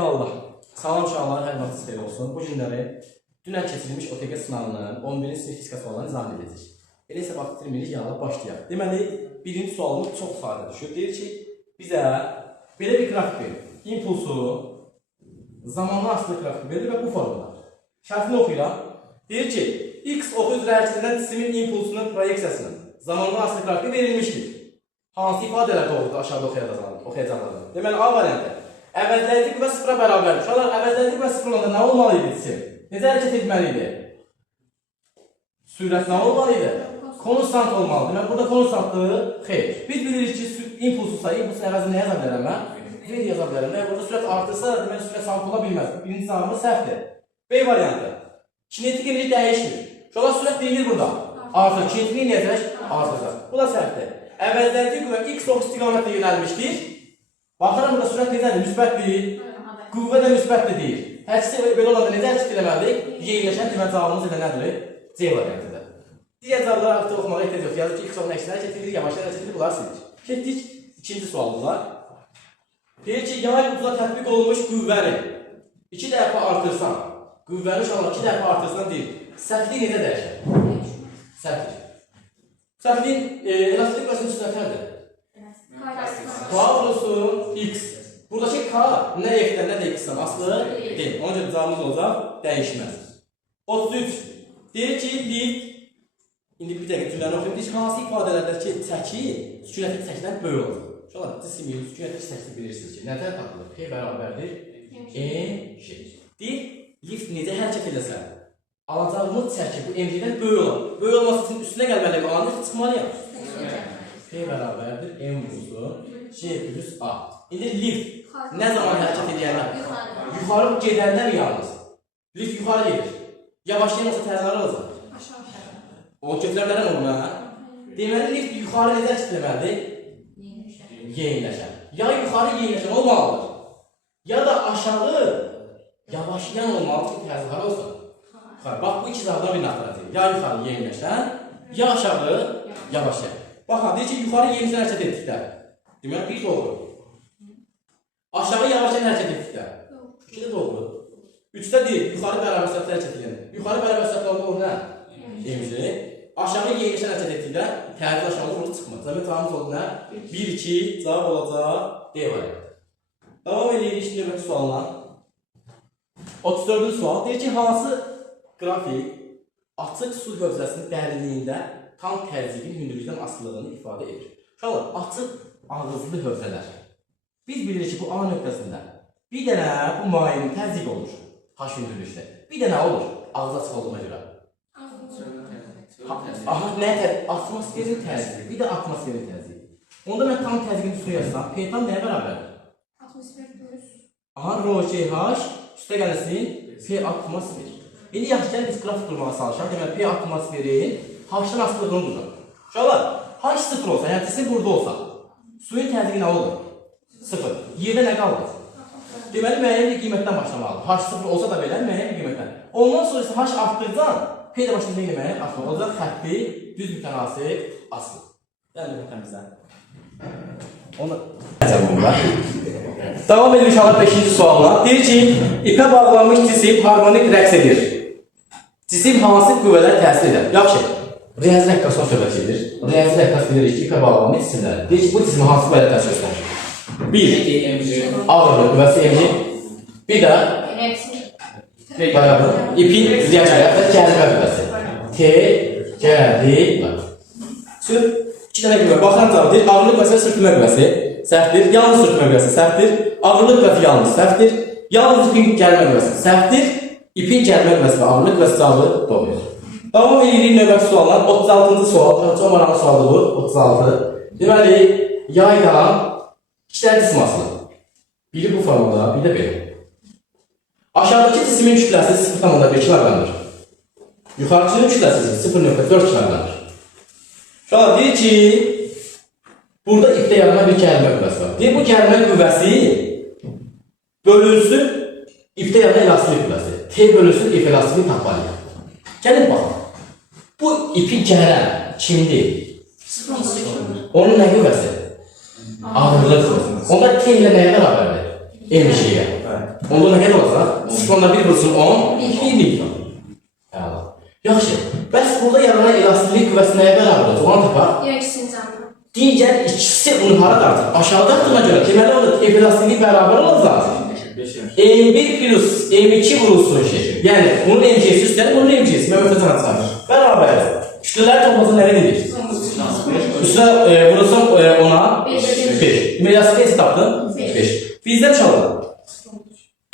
Allah. Salam uşaqlar, hər vaxtınız xeyir olsun. Bu günləri dünən keçirilmiş OTQ sınavının 11-ci sinif fizika suallarını izah edəcək. Elə isə vaxt itirmirik, yağla başlayaq. Deməli, birinci sualımız çox sadə düşür. Deyir ki, bizə belə bir qrafik verir. İmpulsu zamanla asılı qrafik verir və bu formada. Şərtini oxuyuram. Deyir ki, x oxu üzrə hərəkət edən cismin impulsunun proyeksiyasının zamanla asılı qrafiki verilmişdir. Hansı ifadələr doğrudur aşağıda oxuyacaqlardır. Deməli, A variantı. Əvəzləyici qüvvə sıfıra bərabərdir. Uşaqlar, əvəzləyici qüvvə sıfır olanda nə olmalı idi cisim? Necə hərəkət etməli idi? Sürət nə olmalı idi? Konstant olmalı. Deməli, burada konstantlığı xeyr. Biz bilirik ki, impulsun əvəzini nə yaza bilərəm mən? V yaza bilərəm. Və burada sürət artırsa, deməli, sürət sabit ola bilməz. Birinci cavabımız səhvdir. B variantı. Kinetik enerji dəyişmir. Uşaqlar, sürət deyilir burada. Artır. Kinetik enerji necək? Artırsa. Bu da səhvdir. Əvəzləyici qüvvə x istiqamətlə yönəlmişdir. Baxıram, burada sürət necədir? Müsbətdir. Qüvvə də müsbətdir deyir. Hərçisi belə olanda necə hərəkət eləməlidir? Yerləşən demək cavabımız elə nədir? C variantıdır. Digər cavabları artıq oxumağa ehtiyac yox. Yazır ki, x onun əksinə hərəkət edilir, yavaş hərəkət edilir, bunları silir. Getdik ikinci sualımıza. Deyir ki, yay qutuda tətbiq olunmuş qüvvəni 2 dəfə artırsan, qüvvəni uşaqlar 2 dəfə artırsan deyir, sərtliyi necə dəyişir? Sərtlik. Sərtliyin elastik qüvvəsinin üstünətərdir. K olsun x. Buradakı K nə F-dən, nə də X-dən asılı deyil. Onun üçün cavabımız olacaq, dəyişməz. 33. Deyir ki, indi bir dəqiqə cümləni oxuyum. Deyir ki, hansı ifadələrdə ki, çəki sükunətik çəkidən böyük olur? Uşaqlar, cisim yox, sükunətik çəki bilirsiniz ki, nədən tapılır? P bərabərdir mg. Deyir, lift necə hərəkət edəsə, alacağımız çəki bu mg-dən böyük olur. Böyük olması üçün üstünə gəlməli bir anı çıxmalıyam. P bərabərdir m vursun C plus A. İndi lift nə zaman hərəkət edəyəndə? Yuxarı gedəndə mi yalnız? Lift yuxarı gedir. Yavaşlayan olsa tərəzləri olacaq. O götürəmlərən olur mənə. Deməli, lift yuxarı necə hərəkət etməlidir? Yeniləşən. Ya yuxarı yeniləşən olmalıdır. Ya da aşağı yavaşlayan olmalıdır ki, tərəzləri olsun. Bax, bu iki cavabdan birini axtaracaq. Ya yuxarı yeniləşən, ya aşağı yavaşlayan. Baxın, deyir ki, yuxarı yeniləşən hərəkət etdikdə. Deməli, bir doğru. Aşağı yavaşlayan hərəkət etdikdə. İki də doğru. Üçdə deyir, yuxarı bərabər sürətlə hərəkət edən. Yuxarı bərabər sürətlə olur nə? Emci. Aşağı yeniləşən hərəkət etdikdə tərəzi aşağı olur, çıxmaz. Zəmin cavabımız oldu nə? 1-2 cavab olacaq D variantı. Davam edirik şimdi növbəti sualına. 34-cü sual. Deyir ki, hansı qrafik açıq su hövzəsinin dərinliyində tam təzyiqin hündürlükdən asılılığını ifadə edir? Uşaqlar, açıq ağızlı hövzələr. Biz bilirik ki, bu A nöqtəsində bir dənə bu mayenin təzyiq olur, H hündürlükdə. Bir dənə olur, ağız açıq olduğuna görə. Atmosferin təzyiqi, bir də atmosferin təzyiqi. Onda mən tam təzyiqin üstünü yazsam, P tam nəyə bərabərdir? Atmosfer plus. Aha, rho CH, üstə gəlsin, P atmosfer. İndi yaxşı gəlin, biz qrafik durmağa çalışaq. Deməli, P atmosferin H-dan asılılığını durur. Uşaqlar, H sıfır olsa, yəni cisim burada olsa, suyun təzyiqi nə olur? Sıfır. Yerdə nə qalır? Deməli, müəyyən bir qiymətdən başlamalıdır. H sıfır olsa da belə, müəyyən bir qiymətdən. Ondan sonra isə H artdıqdan, P də başlayıb nə demək? Artmaq olacaq, xətti, düz mütənasib, asıl. Yəni, mütəmizdən. Onu Davam edir inşallah 5-ci sualına. Deyir ki, ipə bağlanmış cisim harmonik rəqs edir. Cisim hansı qüvvələr təsir edir? Yaxşı, riyazi rəqqasına söhbət edir. Riyazi rəqqas bilirik ki, ipə bağlanmış cisimlər. Deyir ki, bu cisim hansı qüvvələr təsir edir? 1. Ağırlıq qüvvəsi mg. Bir də ipin riyazi və cəzbə qüvvəsi. T, cəzbə. Sür, 2 dənə qüvvə. Baxıram cavab deyir, ağırlıq qüvvəsi sürtmə qüvvəsi səhvdir. Yalnız sürtmə qüvvəsi səhvdir. Ağırlıq qüvvəsi yalnız səhvdir. Yalnız ipin gəlmə qüvvəsi səhvdir. İpin gəlmə qüvvəsi və ağırlıq qüvvəsi cavabı doğrudur. Davam edirik növbəti suallar. 36-cı sual. Çox maraqlı sualdır bu. 36. Deməli, yaydan 2 dənə cisim asılır. Biri bu formada, biri də belə. Aşağıdakı cisimin kütləsi 0,1 kiloqramdır. Yuxarıcının kütləsi 0,4 kiloqramdır. Uşaqlar deyir ki, burada ipdə yaranan bir gəlmə qüvvəsi var. Deyir, bu gəlmə qüvvəsi bölünsün ipdə yaranan elastik qüvvəsi. T bölünsün ip elastikini tapmalıyıq. Gəlin baxın. Bu ipin gələn kimdir? Onun nə qüvvəsi? Ağırlıq qüvvəsi. Onda T ilə nəyə bərabərdir? M şeyə. Onda nə qədər olacaq? 0.1 vursun 10, 1 newton. Əla. Yaxşı. Bəs burada yaranan elastiklik qüvvəsi nəyə bərabər olacaq? Onu tapaq. Digər ikisi bunu hara dartır? Aşağıda durduğuna görə deməli olur ki, elastiklik bərabər olacaq. M1 plus M2 vurulsun ki. Yəni bunun M2'si üstəlik, bunun M2'si. Mən ötə tanıtsam. Bərabər. Kütlələr toplaması nə edir? Üstə vurulsam ona 5. Elastiklik tapdın? 5. Bizdə çalalım.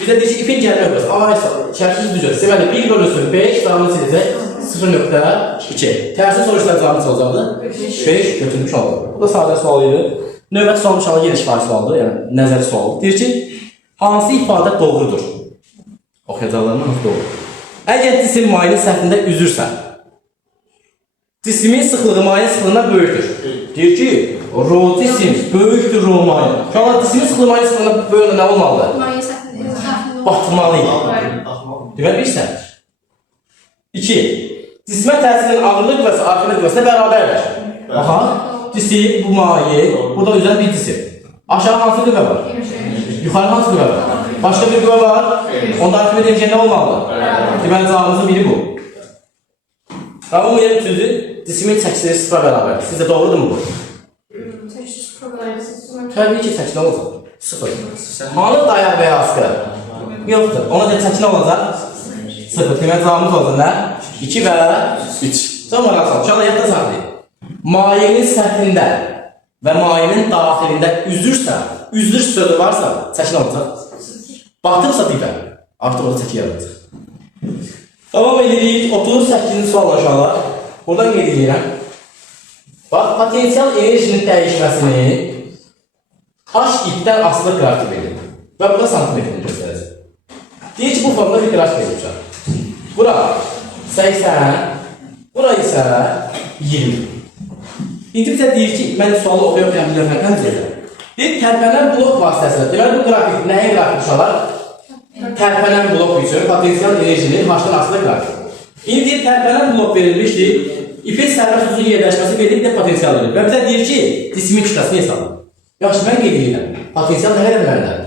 Bizdə deyir ki, ipin gəlmə öpəsi. Şərtsiz düzür. Deməli 1 bölünsün 5, cavabını siləcək 0.2. Tərsi soruşlar cavabını olacaqdır. 5 götürmüş oldu. Bu da sadə sual idi. Növbəti sual inşallah yenə şifahi sualdır, yəni nəzəri sualdır. Deyir ki, hansı ifadə doğrudur? Oxuyacaqlarından hansı doğrudur? Əgər cisim mayenin səthində üzürsə, cismin sıxlığı mayenin sıxlığından böyükdür. Deyir ki, rho cisim böyükdür rho maye. Uşaqlar cismin sıxlığı mayenin sıxlığından böyükdür nə olmalıdır? Batırmalıyıq. Deməli bilirsən. 2. Cismə təsirin ağırlıq qüvvəsi arxalıq qüvvəsinə bərabərdir. Baxa, cisim, bu maye, burada üzən bir cisim. Aşağı hansı qüvvə var? Yuxarı hansı qüvvə var? Başqa bir qüvvə var. Onda arxalıq demişkən nə olmalıdır? Deməli cavabımızın biri bu. Davam edən üçüncü, cismin çəkisiləri sıfıra bərabərdir. Sizcə doğrudur mu bu? Təbii ki, çəkilə olacaq. Sıfır. Hanı dayaq və ya askı? Yoxdur. Ona da çəkilə olacaq. Sıfır. Deməli cavabımız olacaq nə? 2 və 3. Sonra qalsam. Uşaqlar yadda saxlayın. Mayenin səthində və mayenin daxilində üzür sözü varsa çəkilə olacaq. Batıbsa deyilən, artıq orada çəki yaradacaq. Davam edirik. 38-ci sual uşaqlar. Buradan qeyd edirəm. Bax, potensial enerjinin dəyişməsini H ipdən asılı qrafik verir. Və burada santimetrini göstərəcək. Deyir ki, bu formda bir qrafik verir. Bura 80, bura isə 20. İndi bizə deyir ki, mən sualı oxuya-oxuya bilirəm. Deyir, tərpənən blok vasitəsilə. Deməli, bu qrafik nəyə qrafik uşaqlar? Tərpənən blok üçün potensial enerjinin H-dan asılı qrafik. İndi deyir, tərpənən blok verilmişdir. İpin sərbəst uzun yerləşməsi verir, bir də potensial verir. Və bizə deyir ki, cismin kütləsini hesabla. Yaxşı, mən qeyd edirəm. Potensial nə qədər məndədir?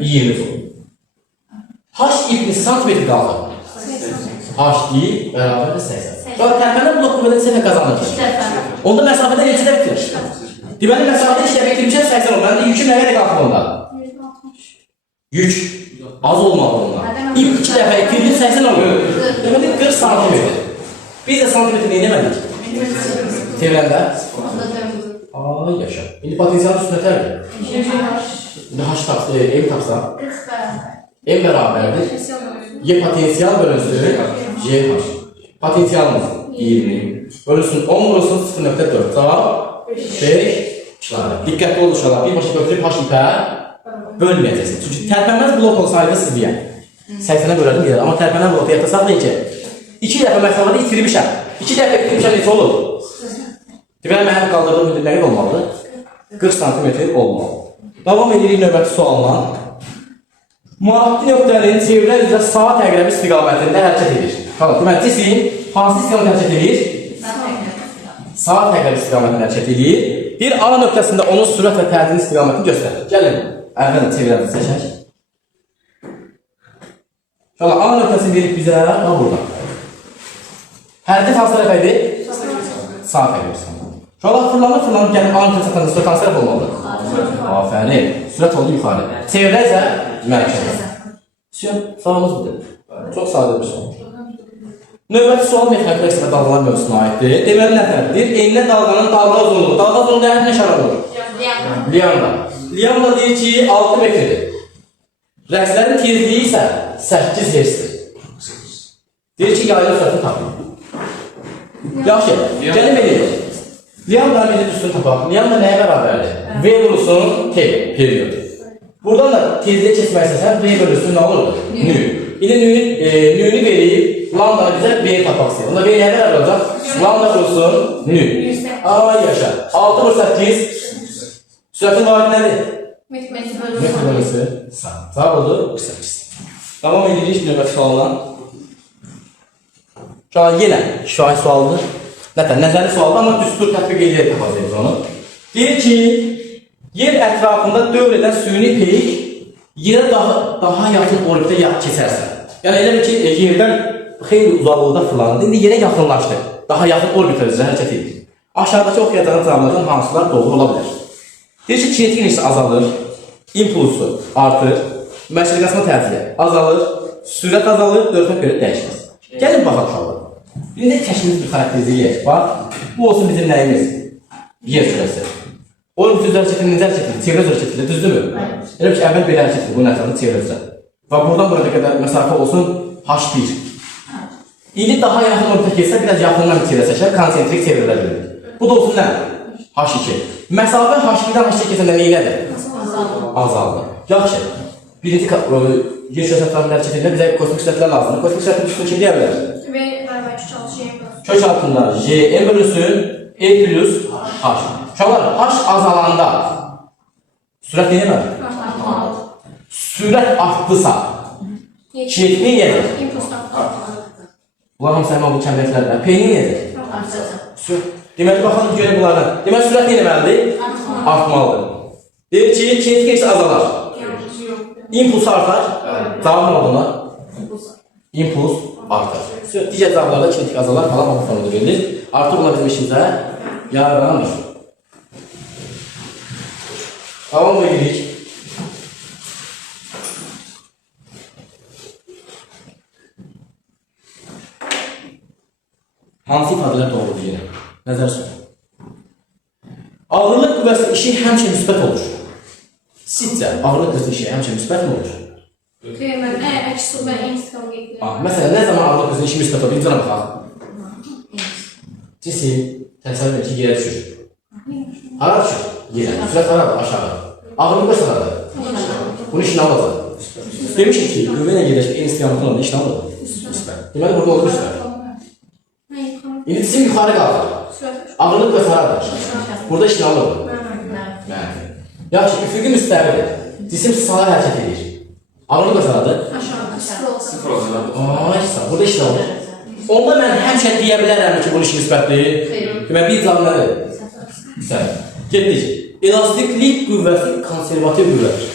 20 olur. H ipini santimetr qalır. H ip bərabər 80. Sonra tərpənən blok qüvvədə neçə qazanır? Onda məsafədə neçə də bitirir? Deməli, məsafədə 2 dəfə bitirmişəm 80 olur. Məndə yüküm nə qədər qalır onda? Yük az olmalı onda. İp 2 dəfə itirdim 80 olur. Deməli, 40 santimetr. Biz də santimetr neyə demədik? Çevrəndə? Ay yaşa. İndi potensial üstünə tərdir. İndi H tapsa, M tapsa? M bərabərdir. Y potensial bölünsün, Y H. Potensialımız 20. Bölünsün 10 vurulsun 0.4. Cavab 5. Diqqətli olun uşaqlar. Birbaşa götürüb H ipə bölməyəcəksiniz. Çünki tərpənməz blok olsaydı siz deyək. 80'ə bölədim deyək. Amma tərpənən bloku yadda saxlayın ki, 2 dəfə məsafədə itirmişəm. 2 dəfə itirmişəm neçə olur? Deməli, mənim qaldırdığım hündürlük nə qədər olmalıdır? 40 cm olmalı. Davam edirik növbəti sualla. Müəyyən nöqtənin çevrə üzrə saat əqrəbi istiqamətində hərəkət edir. Deməli, cisim hansı istiqamətdə hərəkət edir? Saat əqrəbi istiqamətində hərəkət edir. Bir A nöqtəsində onun sürət və tədil istiqamətini göstərir. Gəlin, əvvələn çevrəmizi seçək. A nöqtəsini verib bizə, burada. Hərəkət hansı tərəfə idi? Saat əqrəbi istiqamətində. Fırlanır, gəlib A nöqtəsi çatanda sürət hansı tərəf olmalıdır? Afərin. Sürət oldu yuxarı. Çevrə isə mərkəzə. Sualımız budur. Çox sadə bir sual. Növbəti sual mexanik ekstra dalğalar mövzusuna aiddir. Deməli, nə tərəfdir? Enlə dalğanın dalğa uzunluğu. Dalğa uzunluğu nə şəra olur? Lianda. Lianda deyir ki, 6 metrdir. Rəqslərin tezliyi isə 8 Hz-dir. Deyir ki, yaylı sürətini tapın. Yaxşı, gəlin edirik. Lianda bizi düzgün tapaq. Lianda nəyə bərabərdir? V vurulsun T periyod. Buradan da tezliyə keçmək istəsən, V bölüsün nə olurdu? Nü. İndi nüyünü verib, lambdanı bizə V tapaq istəyir. Onda V nəyə bərabər olacaq? Lambda vurulsun nü. Ay yaşa. 6 vur 8. Sürətin varid nədir? Metr bölüsü. Sağ oldu. 48. Davam edirik növbəti sualdan. Şu an yenə şifahi sualdır. Nəzəri sualdır, amma düstur tətbiq edək tapacağız onu. Deyir ki, yer ətrafında dövr edən süni peyk yerə daha yaxın orbitə keçərsən. Yəni elə bil ki, yerdən xeyli uzaqlıqda fırlandı. İndi yerə yaxınlaşdı. Daha yaxın orbitə üzrə hərəkət edir. Aşağıdakı oxuyacağınız cavablardan hansılar doğru ola bilər? Deyir ki, kinetik enerjisi azalır, impulsu artır, məşriqasına təsiri azalır, sürət azalır, dörtmə period dəyişməz. Gəlin baxaq uşaqlar. İndi kəşfimiz bir xarakterizliyi var. Bu olsun bizim nəyimiz? Yer sürəsi. Orbit üzrə hərəkətin necə hərəkət edilir? Çevrə üzrə hərəkət edilir, düzdürmü? Elə ki, əvvəl belə hərəkət edilir, bunun ətrafında çevrə üzrə. Və buradan buraya qədər məsafə olsun H1. İndi daha yaxın orbitə keçsə, biraz yaxından bir çevrə seçər, konsentrik çevrələr verilir. Bu da olsun nə? H2. Məsafə H2-dən H2 keçəndə neylədir? Azaldı. Yaxşı. Birinci yer sürəsi ətrafında hərəkət edilir, bizə kosmik sürətlər lazımdır. Kosmik sürətin üstünü kim deyə bilər? Kök altında J bölünsün, E plus H. Uşaqlar, H azalanda sürət neyə bilər? Sürət artdısa kinetik neyədir? Bunlar hamısı həmin bu kəmrəklərdir. P neyədir? Deməli, baxalım görək bunlardan. Deməli, sürət nə etməlidir? Artmalıdır. Deyir ki, kinetik enerjisi azalar. İmpuls artar. Cavab nə olduğuna? İmpuls artar. Digər cavablarda kinetik azalar falan bu formada verilir. Artıq bunlar bizim işimizə yaranır. Tamam mı edirik? Hansı ifadələr doğrudur yenə? Nəzər sor. Ağırlıq qüvvəsinin işi həmişə müsbət olur. Sizcə, ağırlıq qüvvəsinin işi həmişə müsbət mi olur? Məsələn, nə zaman ağırlıq qüvvəsinin işi müsbət olur? Bir cana baxaq. Cisim, təsəvvür edin ki, yerə düşür. Hara düşür? Yerə. Sürət haradır? Aşağı. Ağırlıq qüvvəsi haradır? Bunun işini alacaq. Demişik ki, qüvvə ilə gedək, en istiqamətən olanda işini alacaq. Deməli, burada olur müsbət. İndi cisim yuxarı qalxır. Ağırlıq qüvvəsi haradır? Burada işini alır. Yaxşı, üfüqi müstəvidir. Cisim sağa hərəkət edir. Ağırlıq qüvvəsi haradır? Burada işini alır. Onda mən həmişə deyə bilərəm ki, bunun işi müsbətdir. Deməli, bir cavab nədir? Getdik. Elastiklik qüvvəsi konservativ qüvvədir.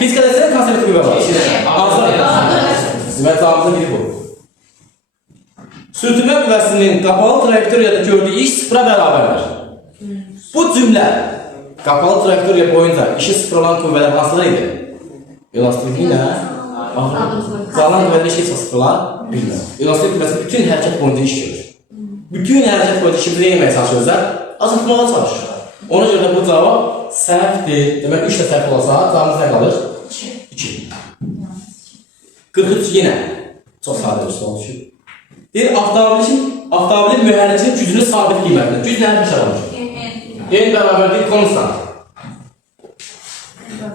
Fizikada isə konservativ qüvvə var. Deməli, cavabımızın biri bu. Sürtünmə qüvvəsinin qapalı trayektoriyada gördüyü iş sıfıra bərabərdir. Bu cümlə qapalı trayektoriya boyunca işi sıfır olan qüvvələr hansılar idi? Elastiklik ilə qalan qüvvədə işi sıfırlar bilmir. Elastik qüvvəsi bütün hərəkət boyunca iş görür. Bütün hərəkət boyunca işimizi nə etməyə çalışırlar? Azaltmağa çalışır. Ona görə də bu cavab səhvdir. Demək, 3 də səhv olsa, cavabımız nə qalır? 2. 43 yenə. Çox sadə bir sual düşür. Deyir, avtomobilin mühərricinin gücünün sabit qiymətidir. Güc nə bir şey alır? N bərabərdir konstant.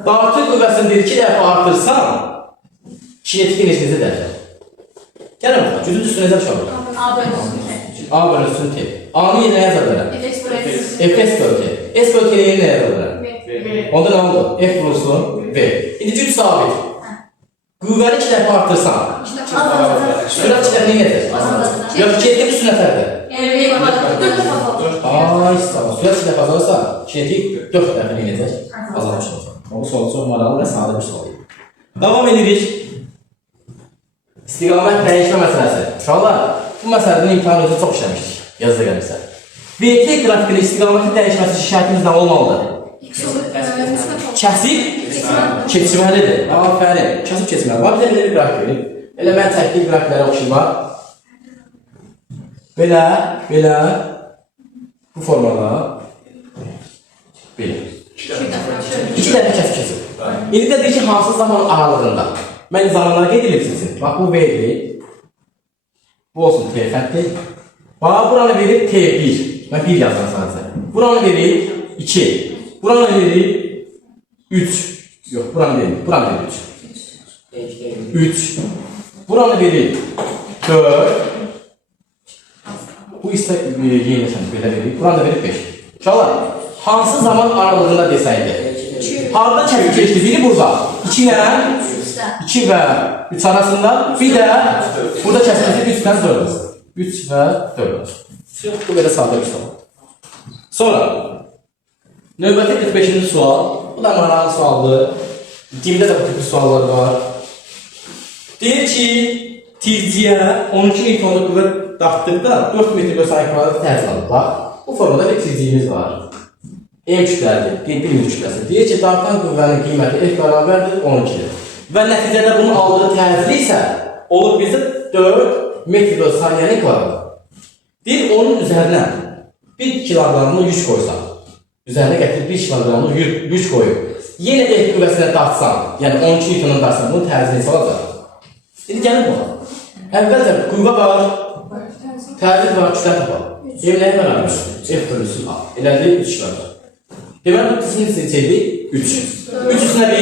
Dartı qüvvəsini 2 dəfə artırsan, kinetik enerji necə dəyişir? Gəlin bax, gücün üstü necə çıxarır? A bölünsün T. A-nı yenə yazar verəm? F bölü T. S bölü T-ni yenə yazar verəm? Onda nə oldu? F vurulsun V. İndi güc sabit. Qüvvəni 2 dəfə artırsan, sürət 2 dəfə nedir? Yox, kinetik üstü nəfərdir. Ay, sağ ol. Sürət 2 dəfə azalırsa, kinetik 4 dəfə nedir? Azalmış olacaq. Bu soru çox maraqlı və sadə bir soru. Davam edirik. İstiqamət dəyişmə məsələsi. Uşaqlar, bu məsələdən imtihan özü çox işləmişdik. Yazıda gəlirsə. VT qrafikinin istiqamətin dəyişməsi şərtimiz nə olmalıdır? Kəsib keçməlidir. Afərin. Kəsib keçməlidir. Var bizə belə bir qrafik. Elə mən çəkdiyim qrafiklərə oxşayır var. Belə, belə. Bu formada. Belə. 2 dəfə kəsib keçir. İndi də deyir ki, hansı zaman aralığında. Mən zamanları qeyd edib sizin. Bax, bu V-dir. Bu olsun T xətti. Bax, buranı verir T1. Mən 1 yazdım sadəcə. Buranı verir 2. Buranı verir 3. Yox, buranı verir. Buranı verir 3. 3. Buranı verir 4. Bu isə yeniləşən belə verir. Buranı da verir 5. Uşaqlar, hansı zaman aralığında desəydi? Harada kəsib keçdi? Biri burada. 2 ilə 2 və 3 arasında. Bir də burada kəsib keçdi 3-dən 4. 3 və 4. Bu belə sadə bir sual. Sonra növbəti 45-ci sual. Bu da maraqlı sualdır. Cimdə də bu tip suallar var. Deyir ki, tizciyə 12 newtonluq qüvvə dartdıqda 4 metr bölü saniyə kvadrat təsir alır. Bax, bu formada bir tizciyimiz var. M kütlədir, bir kütləsi. Deyir ki, dartan qüvvənin qiyməti F bərabərdir 12-dir. Və nəticədə bunun aldığı təsir isə olur bizdə 4 metr bölü saniyənin kvadratı. Deyir, onun üzərinə 1 kilogramlı yük qoysan, üzərinə gətirib 1 kilogramlı yük qoyub, yenə F qüvvəsinə dartsan, yəni 12 newtonun dartsan, bunun təsiri neçə olacaq? İndi gəlin bax. Əvvəlcə qüvvə var, təsir var, kütlə tapar. Nəyə bərabər? F bölüsü A. Elədir 3 kilogram. Deməli, bu qismin seçildi 3. 3 üstünə 1,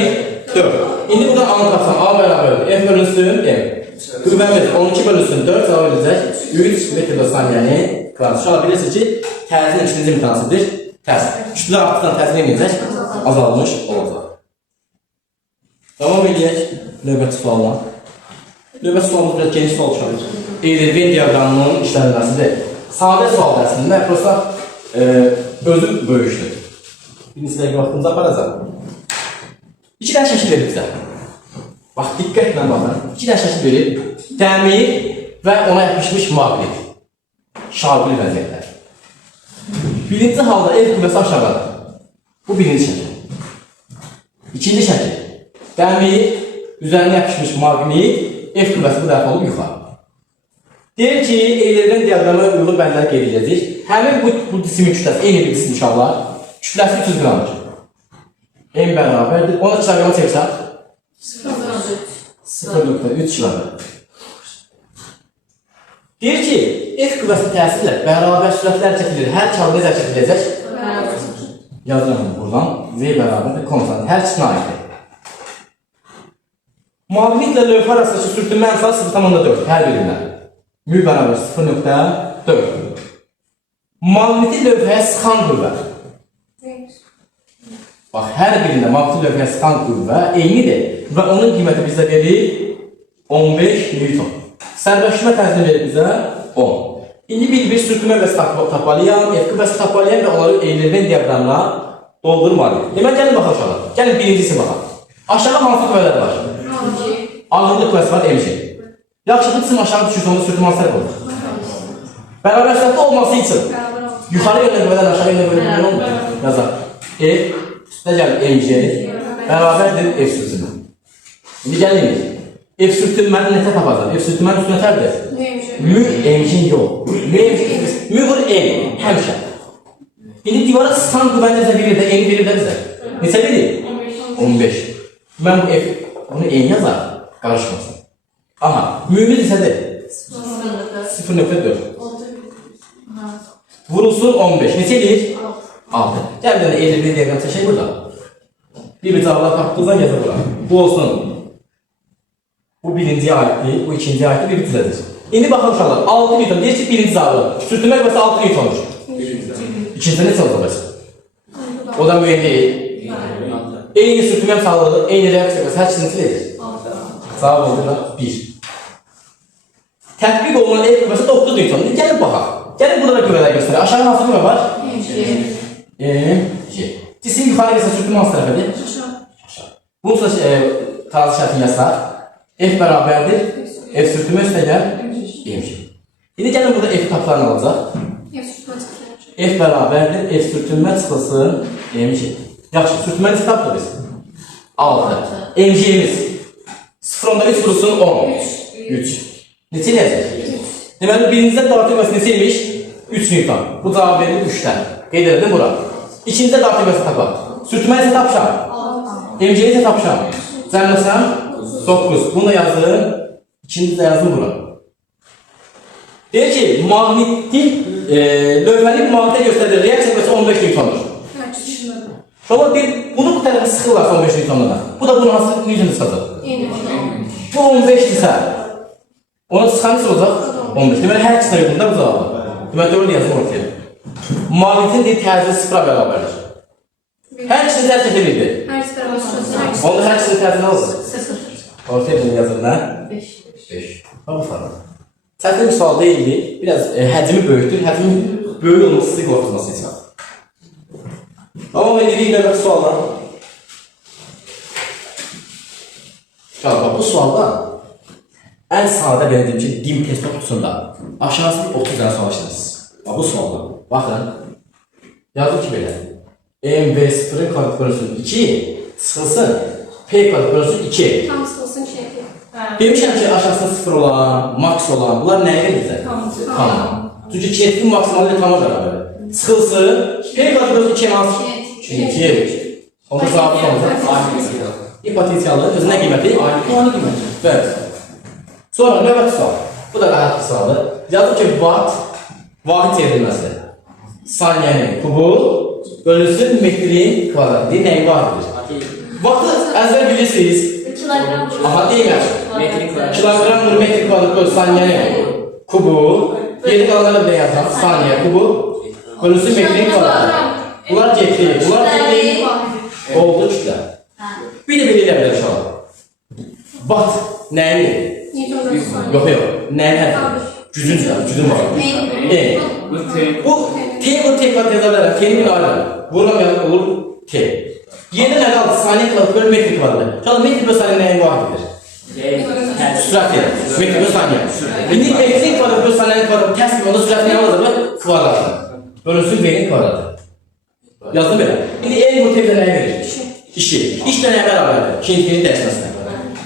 4. İndi buradan A-nı tapsam, A bərabərdir. F bölüsü M. Qüvvəmiz 12 bölüsün 4 cavab edəcək 3 metr bölü saniyəni kvadrat. Şu an bilirsiniz ki, təsirin ikinci imkansıdır. Təsir. Kütlə artdıqdan təsir edəcək, azalmış olacaq. Devam edək növbəti sualla. Növbəti sualımız biraz geniş sual çıxarır. Venn diaqramının işlənilməsidir. Sadə sual əslində, prosta özü böyükdür. Birincisi dəqiq vaxtımıza aparacaq. 2 dənə şəkil verir bizə. Bax, diqqətlə baxın. 2 dənə şəkil verir. Dəmir və ona yapışmış maqnit. Şarqlı vəziyyətlər. Birinci halda F qüvvəsi aşağıdadır. Bu birinci şəkil. İkinci şəkil. Dəmir, üzərinə yapışmış maqnit, F qüvvəsi bu dəfə olub yuxarı. Deyir ki, Evlerden diaqrama uyğun bəndləri qeyd edəcək. Həmin bu disimin kütləsi, eyni bir disim inşallah, kütləsi 300 qramdır. M bərabərdir. Ona kiloqrama çevirsən? 0.3 kiloqram. Deyir ki, F qüvvəsi təsirlə bərabər sürətlər çəkilir. Hər çal necə çəkiləcək? Yazıram buradan. V bərabərdir konstant. Hər ikisine aiddir. Maqnitlə lövhə arasındakı sürtünmə əmsal 0.4 hər birindən. Mü bərabər 0.4. Maqniti lövhəyə sıxan qüvvə. Bax, hər birində maqniti lövhəyə sıxan qüvvə eynidir və onun qiyməti bizdə verir 15 Newton. Sərbəşmə təzmin verir bizə 10. İndi bir sürtünmə vəsi tapmalıyam, F qüvvəsi tapmalıyam və onları Evlerden diaqramına doldurmalıyım. Demək, gəlin baxaq aşağı. Gəlin birincisi baxaq. Aşağı hansı qüvvələr var? Ağırlıq qüvvəsi var, MC. Yaxşıdır, bizim aşağı düşürsə, onda sürtünmə hansı tərəf olur? Bərabər sürətli olması üçün yuxarı yönlə qüvvədən aşağı yönlə qüvvədən olmur. Yazaq. F üstə gəlir MC bərabərdir F sürtünmə. İndi gəlin. F sürtünməni nətə tapacaq? F sürtünmənin üstü nətərdir? Mü MC yox. Mü vur M həmişə. İndi divara sıxan qüvvəni necə verir də, N verir də bizə. Neçə verir? 15. Mən bu F, bunu N yazar, qarışmasın. Aha, mühümüz isədir? 0.4. Vurulsun 15. Neçə edir? 6. Gəl bir dənə Evlerden diaqram çəkək burada. Bir cavablar tapdığınızdan yazır bura. Bu olsun. Bu birinciyə aiddir, bu ikinciyə aiddir, bir bütülədir. İndi baxın uşaqlar, 6 Newton, deyir ki, birinci cavabı. Sürtünmə qüvvəsi 6 Newtondur. İkincidə neçə olacaq? O da mühüm deyil. Eyni sürtünmə sağlığı, eyni reaksiya qüvvəsi, hər ikisini edir. Cavab olur da 1. Tətbiq olunan F qüvvəsi 9 Newton. Gəlin baxaq. Gəlin burada da qüvvələr göstərir. Aşağı hansı qüvvə var? M. Cisim yuxarı gəlsə sürtünmə hansı tərəfədir? Aşağı. Bunun sonra tarazı şərtini yazsaq. F bərabərdir. F sürtünmə üstə gəl. M. İndi gəlin burada F taplarını alacaq. F bərabərdir. F sürtünmə çıxılsın. M. Yaxşı, sürtünmə neçə tapdıq biz? 6. MC'miz 0.3 vurulsun 10. 3. Neçə eləyəcək? Deməli, birincide dartı qüvvəsi neçə imiş? 3 Newton. Bu cavab verilir 3'dən. Qeyd edelim bura. İkincidə dartı qüvvəsi tapar. Sürtünmə neçə tapışam? MC'yi neçə tapışam? Cəmləsəm 9. Bunu da yazdım. İkinci də yazdım bura. Deyir ki, maqnitin lövhənin maqnitə göstərdiyi reaksiya qüvvəsi 15 Newtondur. Şola bir, bunu bu tərəfə sıxırlarsa 15 Newton'dan. Bu da bunun hansı Newton'da sıxacaq? Bu 15'dirsə, ona sıxan neçə olacaq? 15. Deməli, hər ikisine yolunda bu cavabı. Deməli, 4 yazım ortaya. Maqnitin deyil təziri 0'a bərabərdir. Hər ikisini tərk edebildi. Onda hər ikisini təziri nə olacaq? 0. Ortaya bunu yazır nə? 5. 5. Bu falan. Çətin bir sual deyildi. Biraz həcmi böyükdür. Həcmin böyük olması sizi qorxutması için. Ama ben dediğim gibi sualdan. Uşaqlar, bu sualda ən sadə verdim ki, dim test kutusunda aşağısı 30 dənə sual işləmişsiniz. Bu sualda, baxın, yazır ki belə, MV0-ın kvadrat 2 sıxılsın, P kvadrat 2. Tam sıxılsın şey. Demişəm ki, aşağısında 0 olan, max olan, bunlar nəyə verir bizə? Tam. Çünki kinetin maksimalı ilə tama bərabər. Sıxılsın, P kvadrat 2 hansı? 2. Onda cavabı olacaq. Hipotensialın özü nə qiyməti? Aynı qiyməti. Bəli. Sonra növbəti sual. Bu da rahat bir sualdır. Yazır ki, watt vahid çevrilməsi. Saniyənin kubu bölünsün metrin kvadratı. Nəyi vahiddir? Wattı əzbər bilirsiniz. Kilogram. Aha, deyilmə. Kilogram metr kvadrat bölü saniyənin kubu. Yedi qalanlara da yazaq. Saniyə kubu bölünsün metrin kvadratı. Bunlar getdi. Bunlar getdi. Oldu kütlə. Bir də belə elə bilər uşaqlar. Watt nəyindir? Yox, yox. Nəyin hərfi? Gücün var. Bu T-nin tekrar yazar bilərəm. T-nin bir ayrı. Vuramayalım olur T. Yeni nə qaldı? Saniyə kvadrat bölü metr kvadratı. Uşaqlar, metr bölü saniyə nəyin vahididir? Sürət edir. Metr bölü saniyə. İndi metrin kvadrat bölü saniyənin kvadratı kəsmir. Onda sürət nə olacaq? Kvadratı. Bölünsün V-nin kvadratı. Yazdım belə. İndi en bu tepdə nəyə verir? İşi. İş də nəyə bərabərdir? Kinetinin dəyişməsinə.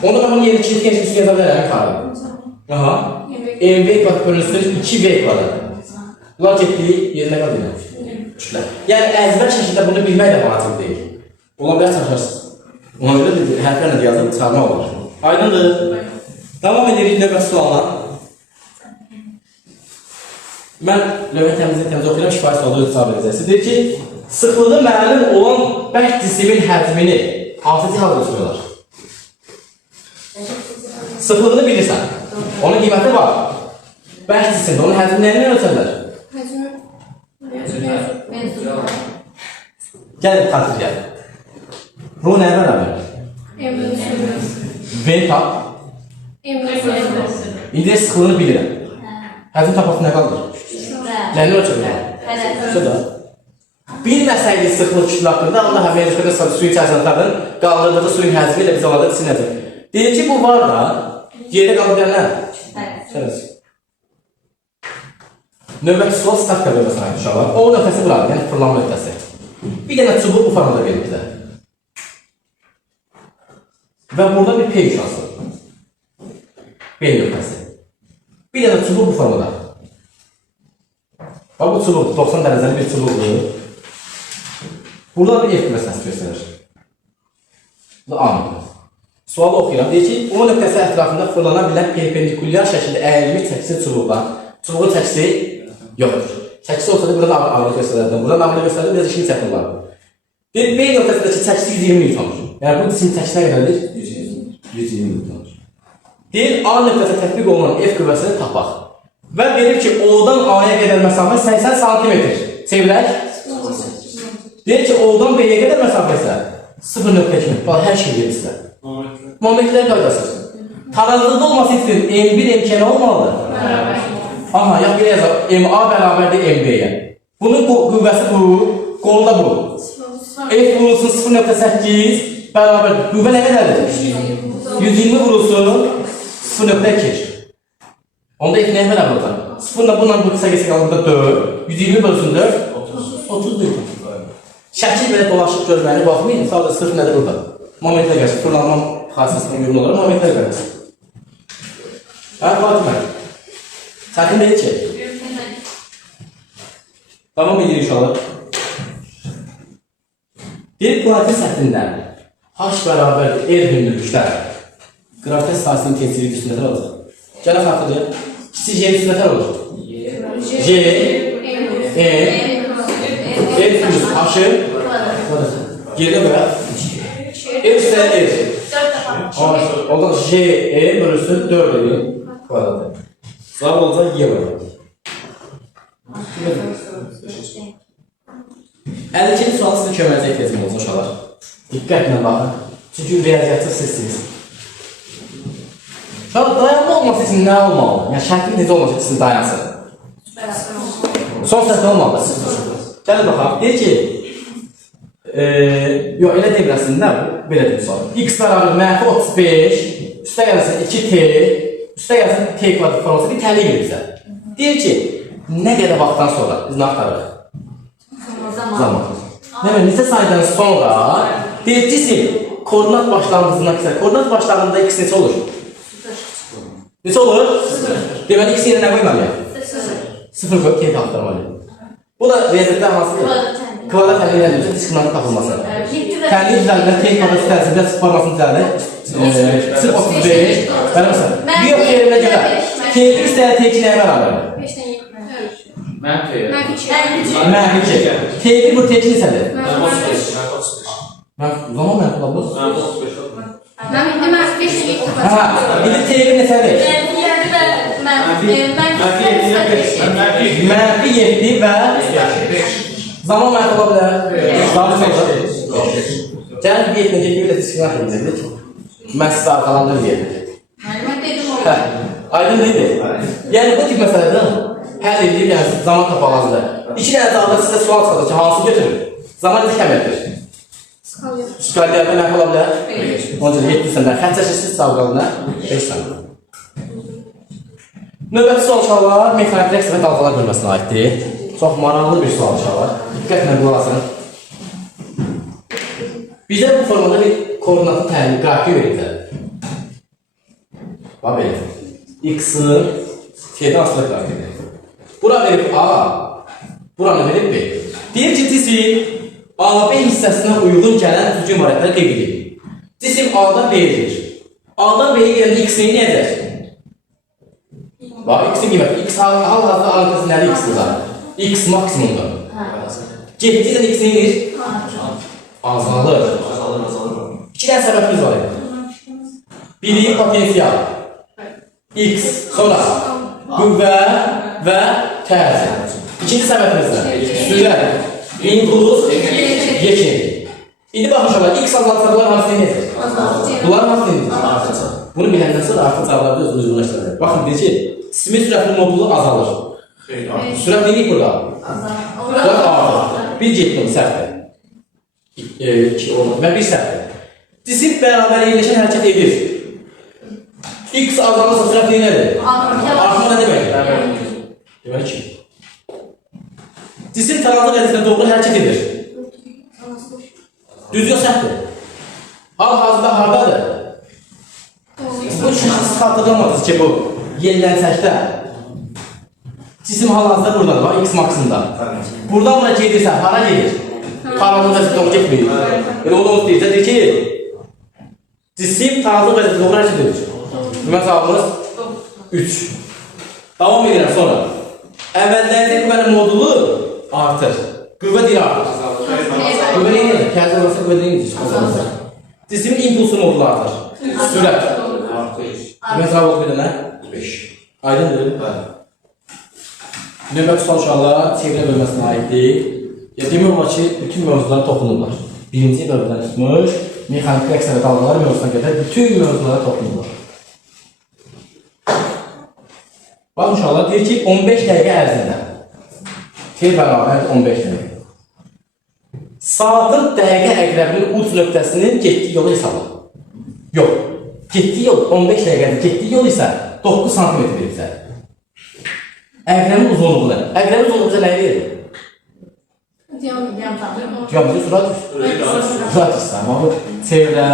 Onda ben bunun yerine çift gençlik yazar verəm yukarı. Aha. MV kvadrat bölünsün 2V kvadrat. Bunlar getdiyi yerinə qalır. Kütlə. Yəni əzbər şəkildə bunu bilmək də vacib deyil. Ola bilər çalışarsınız. Ona görə də hərflərlə də yazıb çıxarma olur. Aydındır. Devam edirik növbəti sualına. Mən lövhə təmizə oxuyuram, şifahi sualda öz cavab edəcəksiniz. Deyir ki, sıxlığı məlum olan bərk cismin həcmini hansı cihazla soruyorlar? Sıxlığını bilirsən. Onun qiyməti var. Bərk cisimdə onun həcmi nəyə ölçərlər? Gəl xatır gəl. Bu nəyə bərabər? V tap. İndi sıxlığını bilirəm. Həcm tapası nə qaldır? Nəni ölçərlər? Şurada. Bilməsəydik sıxlıq kütlə haqqında, Allah Amerikada suyu içərisində tadın, qaldırdığı suyun həcmi ilə biz olada sinəcək. Deyir ki, bu var da, yerdə qalıb gələnlər. Şərəz. Növbəti sual statika bölməsinə aid uşaqlar. O nöqtəsi buradır, yəni fırlanma nöqtəsi. Bir dənə çubuq bu formada verir bizə. Və burada bir P yükası. B nöqtəsi. Bir dənə çubuq bu formada. Bax, bu çubuq 90 dərəcəli bir çubuqdur. Burada bir F məsələsi göstərir. Bu da A nöqtəsi. Sualı oxuyuram. Deyir ki, o nöqtəsi ətrafında fırlana bilən perpendikulyar şəkildə əyilmiş çəkisi çubuqdan. Çubuğun çəkisi yoxdur. Çəkisi olsa da burada ağırlıq göstərirdim. Burada ağırlıq göstərirdim, biraz işini çəkin var. Deyir, B nöqtəsindəki çəkisi 120 Newtondur. Yəni, bu cisim çəkisi nə qədərdir? 120 Newtondur. Deyir, A nöqtəsi tətbiq olunan F qüvvəsini tapaq. Və verir ki, O-dan A-ya qədər məsafə 80 cm. Çevirək. Deyir ki, O-dan B-yə qədər məsafə isə 0.2 metr. Hər şey verir sizə. Momentlər qaydası. Tarazlıqda olması üçün M1, M2 nə olmalıdır? Aha, ya belə yazaq, MA bərabərdir MB-yə. Bunun qüvvəsi bu, qolda bu. F vurulsun 0.8 bərabərdir. Qüvvə nə qədərdir? 120 vurulsun 0.2. Onda F nəyə bərabər olacaq? 0-la bununla bu qısa geçək alında 4. 120 bölüsün 4. 30 Şəkil belə dolaşıq görməni baxmayın. Sadəcə sırf nədir burada? Momentlə gəlsin. Fırlanma xasiyasına uyğun olaraq momentlə gəlsin. Hə, Fatimə? Çətin deyil ki. Tamam edirik inşallah. Bir platin səthindən H bərabərdir R hündürlüklər. Qrafikat sahəsinin tensili üstündə olacaq. Gələk xatırlayın. Kiçik J üstündə olur. J, R plus H-ı geridə qoyaq. F üstə R. Ondan J, E bölüsün 4 edin. Kvadratı. Cavab olacaq Y var. 52-ci sual sizin köməyinizə ehtiyacım olacaq uşaqlar. Diqqətlə baxın. Çünki riyaziyyatçı sizsiniz. Dayanma olması için ne olmalı? Yani şərtin necə olması için dayansın? Son səhvə olmalı. Gəlin baxaq. Deyir ki, yox, elə demirəsin, nə bu? belə bir sual. X bərabər mənfi 35, üstə gəlsin 2t, üstə gəlsin t kvadrat forması bir təliq edir bizə. Deyir ki, nə qədər vaxtdan sonra biz nə axtarırıq? Zaman. Demək, neçə saydan sonra deyir cisim koordinat başlanğıcından keçər. Koordinat başlanğıcında x neçə olur? Neçə olur? Deməli, x yerine nə qoymalıyam? 0 qoyub t tapdırmalıyam. Bu da riyaziyyətdə hansıdır? Kvadrat təliği nədir? Diskriminantın tapılması. Təliği düzəldir, t kvadrat təliği formasını düzəldir. 0.35. Bəlbəsən. Biyox teoreminə görə t1 istəyir t2 nəyə bərabərdir? Mənfi 2. T1 bu t2 neçədir? Zaman mənfi ola bu? İndi t1 neçədir? Mənfi 7 və zaman mənfi ola bilər. Zaman mənfi. Gəlin bir yetmə getmə ilə diskriminat edildik. Mən sizə arxalandır deyildik. Aydın deyildi. Yəni bu tip məsələdən həll edilib, yəni zaman tapalazdır. İki dənə cavabda sizə sual çıxacaq ki, hansı götürür? Zaman necə kəmətdir? Skaliyarda mənfi ola bilər? Onca 7 səndən xət çəkirsiz savqalına 5 səndən. Növbəti sual uşaqlar mexanik rəqs və dalğalar bölməsinə aiddir. Çox maraqlı bir sual uşaqlar. Diqqətlə qulaq asın. Bizə bu formada bir koordinatın təhlil qrafiki verirlər. Bax belə. X-ın T-dən asılı qrafikidir. Bura verib A, buranı verib B. Deyir ki, cisim AB hissəsinə uyğun gələn düzgün variantları qeyd edir. Cisim A-dan B edir. A-dan B-yə gələn X-ni necədir? Bax, X-in qiyməti. X hal-hazırda anlatası nədir X-dir? X maksimumdur. Getdikcə X neyir? Azalır. İki dənə səbəbimiz var. Biri potensial. X, sonra qüvvə və təsir. İkinci səbəbimiz də sürət, impuls, yekun. İndi baxmışlar, X azaltsa bunlar hansı neyəcək? Bunlar hansı neyəcək? Bunu biləndən sonra artıq cavablarda özünü uyğunlaşdırır. Baxın, deyir ki, sisimin sürətinin modulu azalır. Sürət neyik burada? Sürət artır. Bir getdim, səhvdir. 2 olmadı və bir səhvdir. Cisim bərabər yerləşən hərəkət edir. X azalırsa sürət neynədir? Artma nə demək? Demək ki, cisim tarazi vəziyyətinə doğru hərəkət edir. Düzgün səhvdir. Hal-hazırda haradadır? Bu siz xatırlamadınız ki, bu yellənsəkdə cisim hal-hazırda buradadır, bax, X maksimumda. Buradan buna gedirsə, hara gedir? Tarazi vəziyyətə doğru getməyir. Yəni, onu deyir ki, cisim tarazi vəziyyətə doğru hərəkət edir. Demək cavabımız 3. Davam edirəm sonra. Əvvəllərdə qüvvənin modulu artır. Qüvvə deyil artır. Qüvvə neyini? Kəndi olursa qüvvə neyini? Cisimin impulsu modulu artır. Sürət. Demək cavabımız bir dənə 5. Aydındır? Növbəti sual uşaqlar çevrə bölməsinə aiddir. Demək olar ki, bütün mövzulara toxunurlar. Birinci bölmədən tutmuş, mexanik rəqs və dalğalar mövzusuna qədər bütün mövzulara toxunurlar. Baxın uşaqlar, deyir ki, 15 dəqiqə ərzində T bərabər 15 dəqiqə. Saatın dəqiqə əqrəbinin uc nöqtəsinin getdiyi yolu hesabla. Yox, getdiyi yol 15 dəqiqədir, getdiyi yol isə 9 cm verirsə. Əqrəbin uzunluğu. Əqrəbin uzunluğu bizə nə verir? Diametri radius. Radius. Bu çevrə,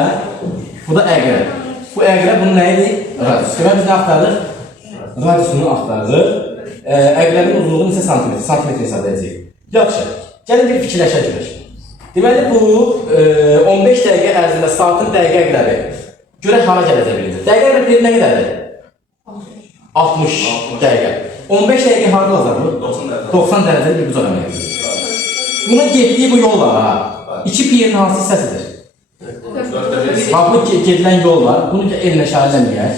bu da əqrəb. Bu əqrəb bunun nə edir? Radius. Demək biz nə axtarırıq? Radiusunu axtarırıq. Əqrəbin uzunluğu neçə santimetr? Santimetr hesab edəcəyik. Yaxşı. Gəlin bir fikirləşə görək. Deməli bu 15 dəqiqə ərzində saatın dəqiqə əqrəbi görək hara gələcək bilindir. Dəqiqə əqrəbi nə qədərdir? 60 dəqiqə. 15 dəqiqə harada olacaq bu? 90 dərəcəli bir bucaq əməliyyat. Bunun getdiyi bu yol var ha. 2 pi'nin hansı hissəsidir? Bu gedilən yol var. Bunu ellə şəhərlənməyək.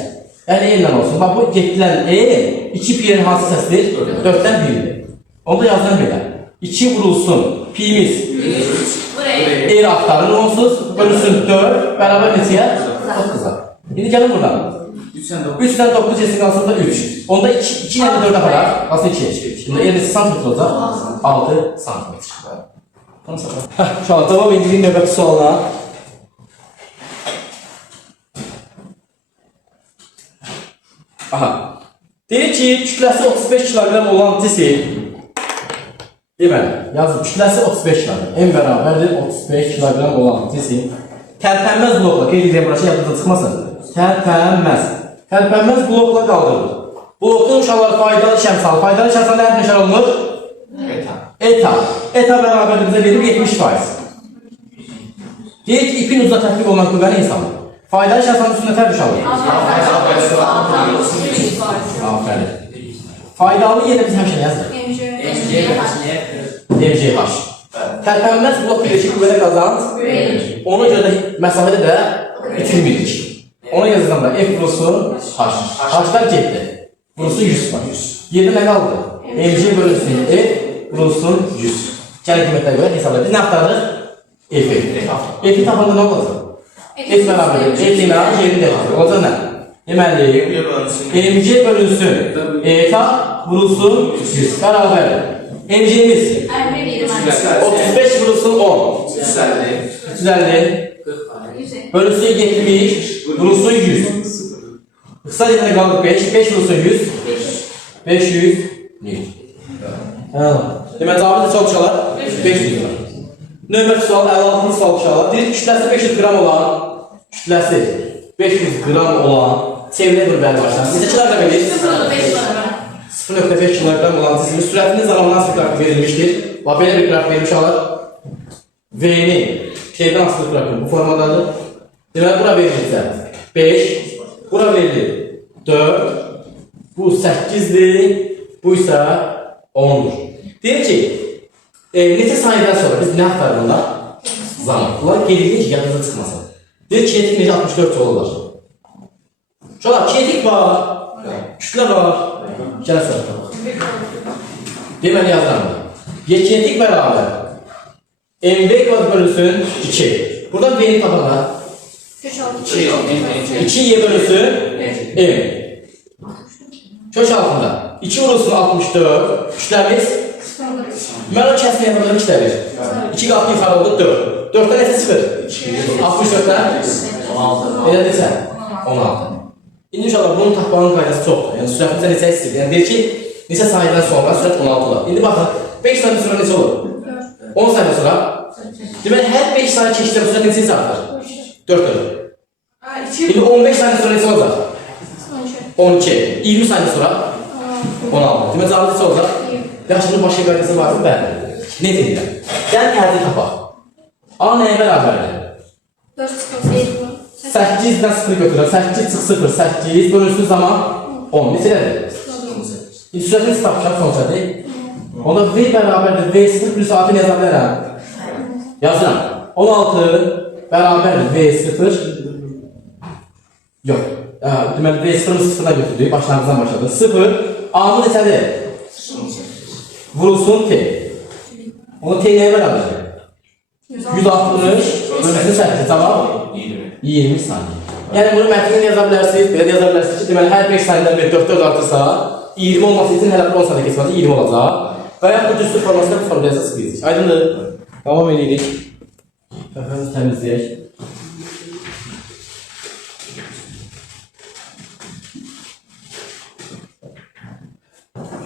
Yəni ellə olsun. Bu gedilən el 2 pi'nin hansı hissəsidir? 4'dən 1'dir. Onda yazılan belə. 2 vurulsun. Pi'miz el axtarır. Onsuz bölünsün 4. Bərabər neçəyə? 9'a. İndi gəlin buradan. 3'dən 9 kesin qalsın da 3. Onda 2 ilə 4 aparar. Qalsın 2. Şimdi el neçə santimetr olacaq? 6 santimetr. Uşaqlar, cavab edildiyin növbəti sualına. Aha. Deyir ki, kütləsi 35 kiloqram olan cisim, deməli, yazın, kütləsi 35 kiloqram, n bərabərdir 35 kiloqram olan cisim, tərpənməz blokla, qeyd edəyəm, burası yadınıza çıxmasın, tərpənməz blokla qaldırılır. Blokun uşaqları faydalı işəmsal nə nəşər olunur? Eta bərabərdir bizə verir 70%. Deyir ki, ipin ucuna tətbiq olunan qüvvəni hesabı. Faydalı işəmsalın üstündə tər düşalım. Aferin. Faydalı yerine biz həmişə nə yazırıq? MGH. Tərpənməz blok birləşik qüvvədə qazanc. Ona görə də məsafədə də itirmirik. Ona yazılan da F vurulsun H. H'lar getdi. Vurulsun 100 var. Yerdə nə qaldı? MG bölünsün F vurulsun 100. Gəl qiymətlərə görə hesablayın. Biz nə axtarırıq? F'i. F'i tapanda nə olacaq? F bərabərdir. F ilə yerini demək. Olacaq nə? Deməli, MG bölünsün eta vurulsun 100 bərabərdir. MG'miz 35 vurulsun 10 350 bölünsün 70 vurulsun 100 kısa yerine qalır 5 5 vurulsun 100 500 demək cavabı da çok çalar 500 var. Növbəti sual 56. sual uşaqlar. Deyir kütləsi 500 qram olan çevrə qüvvələri var. Necəçilər də bilir? 0.5 kilogram olan cisim sürətinin zamandan asılı qrafik verilmişdir. Bax belə bir qrafik vermiş alır. V'nin T'dən asılı qrafik bu formadadır. Deməli bura verilirsə 5, bura verilir 4, bu 8'dir, bu isə 10'dur. Deyir ki, neçə sayıdan sonra biz nə axtarır bunlar? Zaman. Bunlar gerilir ki, yadınıza çıxmasın. Deyir kinetik necə 64 olurlar. Şöyle kinetik var, kütle var. Gələ sırada bax. Deməli yazıram. Kinetik bərabər MV kvadrat bölünsün 2. Buradan V'ni tapana 2Y bölünsün M. Köş altında 2 vurulsun 64. Kütləmiz mən o kəsmə yapımda kütlədir. 2 qatlı yuxarı oldu 4. 4'dən nəsə çıxır? 64'dən 16. Elə desən 16. İndi inşallah bunun tapmanın qaydası çoxdur. Yəni sürətimiz neçə istəyir? Yəni deyir ki, neçə saniyədən sonra sürət 16 olur. İndi baxın, 5 saniyə sonra neçə olur? 10 saniyə sonra. Deməli, hər 5 saniyə keçdə bu sürət neçə isə artır? 4 olur. İndi 15 saniyə sonra neçə olacaq? 12. 20 saniyə sonra 16. Deməli, cavabı neçə olacaq? Yaxşının başqa qaydası var mı? Bəli. Ne deyirəm? Gəl tərzi tapaq. A nəyə bərabərdir? 8'den 0 götürürəm. 8 çıx 0, 8 bölünsün zaman 10. Neçələdir? İndi sürətini tapacaq sonuçta deyil. Onda V bərabərdir. V0 plus A-nı yaza bilərəm. Yazıram. 16 bərabərdir. V0 yox. Deməli V0'ı 0'dan götürdük. Başlarımızdan başladı. 0 A-nı neçədir? Vurulsun T. Onu T nəyə bərabərdir? 160 bölünsün 8. Cavab 20 saniye. Yani bunu metnini yazabilirsiniz, belə də yazabilirsiniz ki, deməli hər 5 saniyədən bir 4 artırsa 20 olması için hələ 10 saniyə keçməsi 20 olacaq. Və yaxud da düzlük formasında bu formada yazasız qıyırıq. Aydındır. Devam edirik. Qəfəmizi təmizləyək.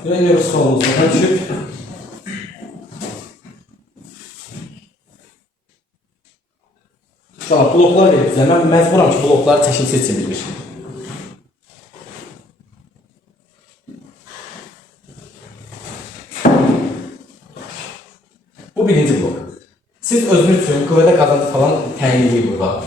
Şuraya bir sorumuz var. Düşüb. Bloklar verib bizə. Mən məcburam ki, blokları çəkilsiz çevirmiş. Bu birinci blok. Siz özünüz üçün qüvvədə qazancı falan təyin edin burada.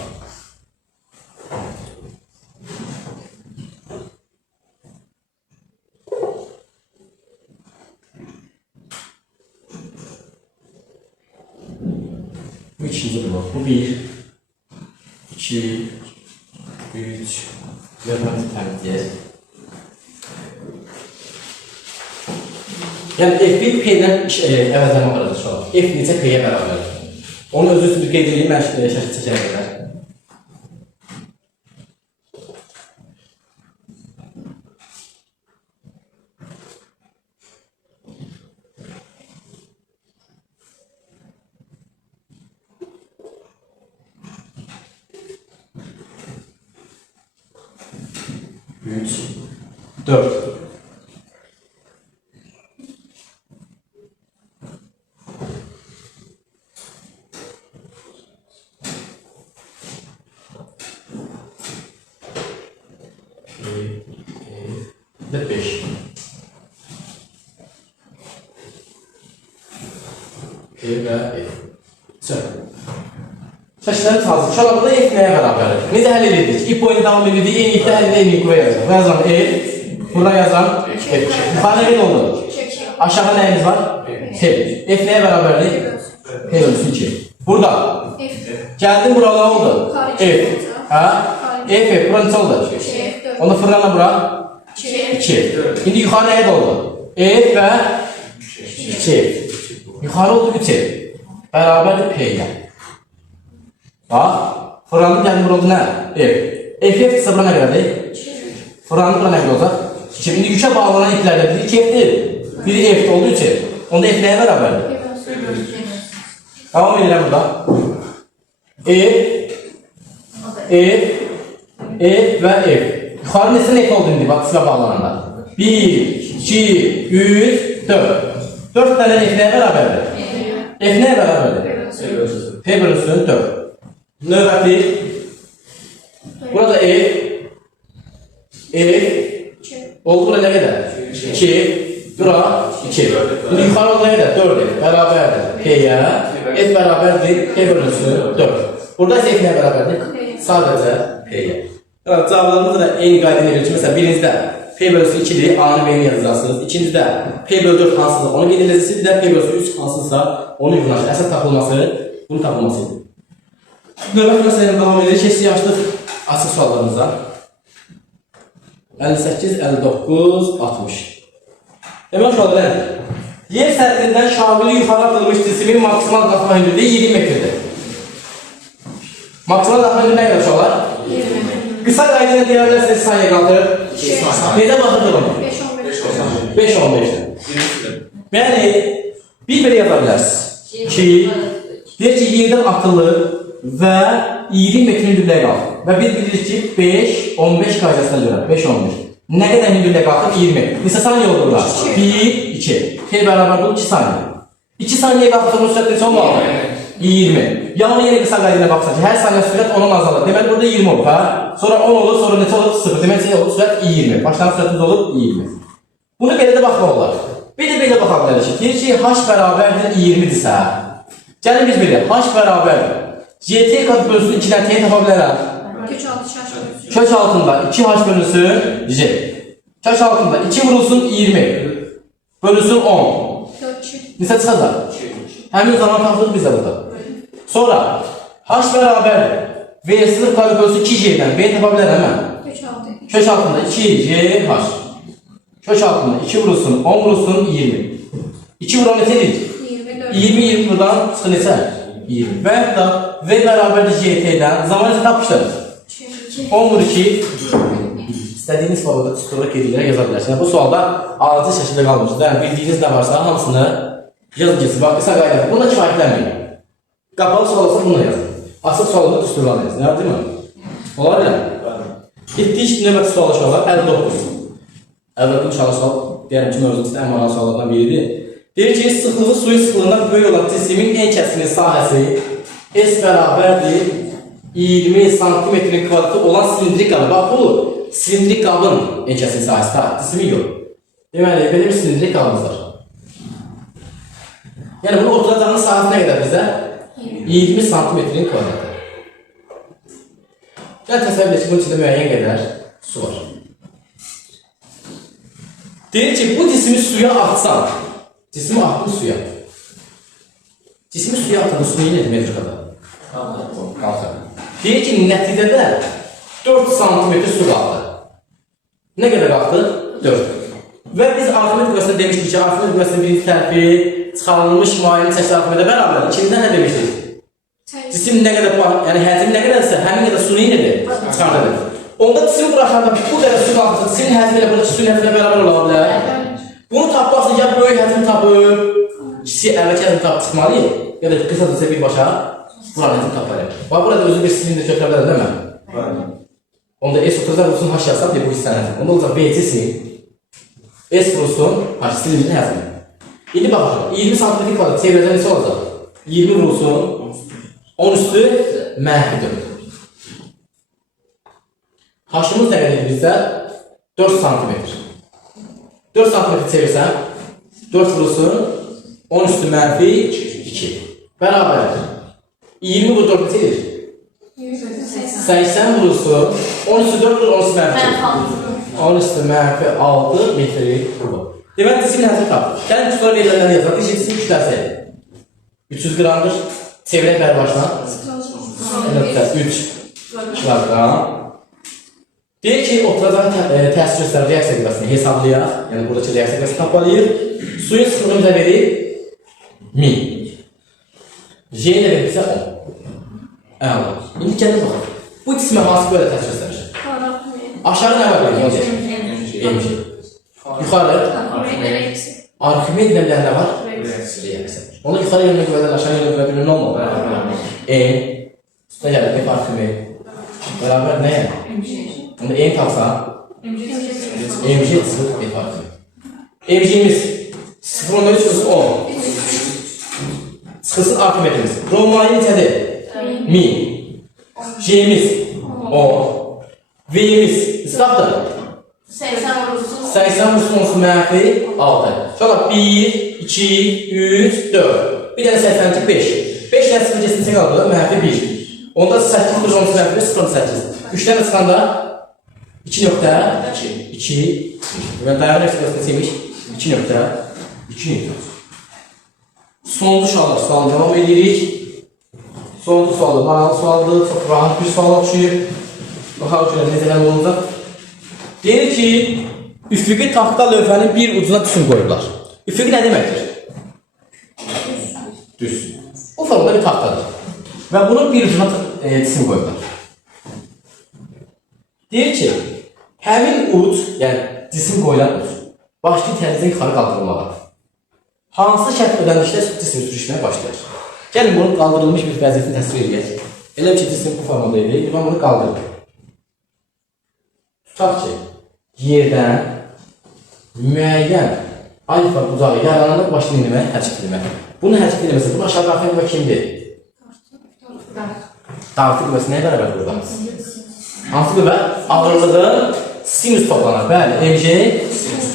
Bu ikinci blok. Bu bir. 2, 3, verməmizi təmizləyək. Yəni F1 P-dən əvəzləmə aparacaq şu an. F neçə P-yə bərabərdir? Onu özü üçün bir qeyd edeyim, mən şəkil çəkərə qədər. 4. Ve 5. E ve F. Söyle. Şaşıları hazır. Şu an burada F neye beraberdir? Neyse həll edirdik. İp boyunu devam edirdik. En ipte əlində en yukarı yazalım. Yazalım F. Burada yazalım F. Yukarı ne oldu? Aşağı neyimiz var? F. F neye beraberdir? F bölüsü 2. Burada. Geldim buralara oldu. F. Ha? F. Buranın ne oldu? Onu fırlanla bura. 2. Şimdi yukarı neye doldu? F ve 2. Yukarı oldu 3 F. Beraberdir P'ye. Bak. Fırlanın geldim burada oldu ne? F. F ise bura ne kadar değil? Fırlanın bura ne kadar olacak? Şimdi yükə bağlanan iplərdə biri 2 F'dir. Biri F oldu 3 F. Onda F neye beraberdir? Devam edelim burada. F ve F. Yukarı nesine F oldu şimdi bak sıra bağlananda. 1, 2, 3, 4. 4 tane F neye beraberdir? F neye beraberdir? F bölüsünün 4. Növbəti. Burada F. Oldu bura ne kadar? 2. Bura 2. Şimdi yukarı oldu ne kadar? 4 F. Beraberdir. P'ye. F beraberdir. F bölüsü 4. Burada ise F neye beraberdir? Sadece P'ye. Evet, cevaplarımızda da en qaydını verir ki, mesela birinizdə P bölüsü 2'dir, A'nı B'ni yazacaksınız. İkinizdə P bölü 4 hansıdır, onu qeyd edəcəksiniz. Bir də P bölüsü 3 hansıdırsa, onu yığınacaq. Əsas tapılması, bunun tapılmasıdır. Növbəti məsələyə devam edirik. Keçdik açdıq açıq suallarımıza. 58, 59, 60. Demək sualı nədir? Yer səthindən şamili yuxarı atılmış cismin maksimal qalxma hündürlüyü 20 metrdir. Maksimal qalxma hündürlüyü nə qədər uşaqlar? 20. Qısa qaydını deyə bilərsiniz saniyə qalxır. Necə baxırdır onu? 5-15'dir. Yəni, bir belə yaza bilərsiniz ki, deyir ki, yerdən atılır və 20 metr hündürlüyə qalxır. Və biz bilirik ki, 5-15 qaydasına görə, 5-15. Nə qədər hündürlüyə qalxır? 20. Neçə saniyə olur bura? 1, 2. P bərabər bu 2 saniyə. 2 saniyə qalxır, sürət neçə olmalı? 20. Yanına yine qısa qaydına baxsan ki, hər saniyə sürət 10'dan azalır. Deməli, burada 20 olur, hə? Sonra 10 olur, sonra neçə olur? 0. Deməli, olur, sürət 20. Başlanan sürətimiz olur 20. Bunu belə də baxmaq olar. Bir də belə baxa bilərik ki, deyir ki, H bərabərdir 20-dirsə, gəlin biz belə, H bərabərdir. GT kat bölüsünü 2'dən T'ye tapa bilərəm. Kök altında 2H bölüsü J. Kök altında 2 vurulsun 20. Bölüsün 10. Neçə çıxacaq? Həmin zaman tapdıq biz də burada. Sonra H bərabərdir. V sınıf kat bölüsü 2J'dən B'ye tapa bilərəm mən. Kök altında 2JH. Kök altında 2 vurulsun 10 vurulsun 20. 2 vuran neçədir? 20 buradan çıxı neçə? 20. Və hətta V bərabərdir JT'dən zaman neçə tapmışdır? 10 vur 2. İstədiyiniz formada tutularaq qeydlərə yaza bilərsiniz. Bu sualda acil şəkildə qalmışdır. Yəni bildiyiniz nə varsa hamısını yazın keçsin. Bax, qısa qayda. Bununla kifayətlənməyin. Qapalı sual olsa bununla yazın. Açıq sualda tutularla yazın. Yəni, değil mi? Olar ya? Getdik növbəti sual aşağılar 59. 59 sual deyərim ki, mövzusunda ən maraqlı suallardan biridir. Deyir ki, sıxlığı suyu sıxlığından böyük olan cismin en kəskin sahəsi S bərabərdir 20 santimetrin kvadratı olan silindrik qabı. Bax, bu silindrik qabın en kəskin sahəsi, cismin yox. Deməli, belə bir silindrik qabımız var. Yəni, bunu oturacağının sahəsi nə qədər bizdə? 20 santimetrin kvadratı. Yəni, təsəvvür edək ki, bunun içində müəyyən qədər su var. Deyir ki, bu cismi suya atsan, cismi attın suya. Cismi suya atın, suyu nedir metr kadar? Qalxır. Deyir ki, nəticədə 4 santimetr su qalxdı. Nə qədər qalxdı? 4. Və biz arximet qüvvəsində demişdik ki, arximet qüvvəsində birinci tərəfi çıxarılmış müayini çəkili arximetə bərabər. İkincidən nə demişdik? Cisim nə qədər, yəni həcmi nə qədərsə, həmin qədər su nedir? Çıxardır. Onda cisim buraxanda bu qədər su qalxdı, cisim həcmi ilə buradakı suyun həcminə bərabər ola bilər. Bunu tapmaqsa ya böyük həcmi tapıb, ikisi əvvəlki həcmi tapıb çıxmalıyıq, ya da qısa dösə birbaşa buranın həcmi tapmalıyıq. Bax, burada özü bir silindir götürə bilədir, değil mi? Onda S oturacaq olsun H yazsaq, bu hissənin həcmi. Onda olacaq B cisim S vurulsun, silinci nə yazılır? İndi baxın, 20 santimetrik kvadrat çevrədə neçə olacaq? 20 vurulsun, 10 üstü mənfi 4. Haşımız nə qədər bizdə? 4 santimetr. 4 santimetr çevirsəm, 4 vurulsun, 10 üstü mənfi 2. Bərabərdir. 20 vurulsun 4 neçə edir? 80 vurulsun, 10 üstü 4 vurulsun, 10 üstü mənfi 2. 10 üstü mənfi 6 metrik kubik. Demək cisim həcmi tapır. Gəlin ki, sonra verilənləri yazalım. Bir cisim kütləsi 300 qramdır. Çevirək bəri başdan. 3 kilogram. Deyək ki, oturacaq təsir göstərən reaksiya qüvvəsini hesablayaq. Yəni, buradakı reaksiya qüvvəsini tapmalıyıq. Suyun sıxlığını bizə verir 1000. J-ni də verirsə 10. Əla. İndi gəlin baxaq. Bu cismə hansı böyle təsir göstərir? Aşağı nə var verir? MC. Yuxarı? Arximed ilə nə var? Reaksiya. Onu yuxarı yönünə qüvvədən aşağı yönünə qüvvə bilir, nə olmalı? Üstə gəlir, F arximed. Bərabər nəyə? Onda en tapsa MC çıxır F arximed. MC'miz 0.3 çıxırsın 10. Çıxırsın arximedimiz. Romayı neçədir? 1000. J'miz 10. V'miz istaqdır. 80 vurulsun mənfi 6. Sonra 1, 2, 3, 4. Bir dənə 82, 5. 5 dənə 0 kesinsə qaldı, mənfi 1. Onda 8 vurulsun mənfi 0.8. 3 dənə çıxanda 2.2. Ben dayanır ekspresini sevmiş. 2.2. Sonuncu suallar devam edirik. Sonuncu suallar, maralı sualdır, çok rahat bir sual oxşuyur. Bakalım şöyle necələr olacaq. Deyir ki, üfüqi taxta lövhənin bir ucuna cisim qoyublar. Üfüqi nə deməkdir? Düz. Bu formda bir taxtadır. Və bunun bir ucuna cisim qoyublar. Deyir ki, həmin uc, yəni cisim qoyulan uc, başlayır tənizdən yuxarı qaldırılmağa. Hansı şərt ödəndikdə cisim sürüşməyə başlayır? Gəlin bunun qaldırılmış bir vəziyyətini təsvir edək. Elə ki, cisim bu formada edir, mən bunu qaldırdım. Tutaq ki, yerdən müəyyən alfa bucağı yaralanıb başını indirməyə hərəkət edilmək. Bunu hərəkət edilməsə, bunu aşağı qalxan qüvvə kimdir? Dartı qüvvəsi nəyə bərabər burada? Hansı qüvvə? Ağırlığın sinüs toplanır. Bəli, MC sinüs.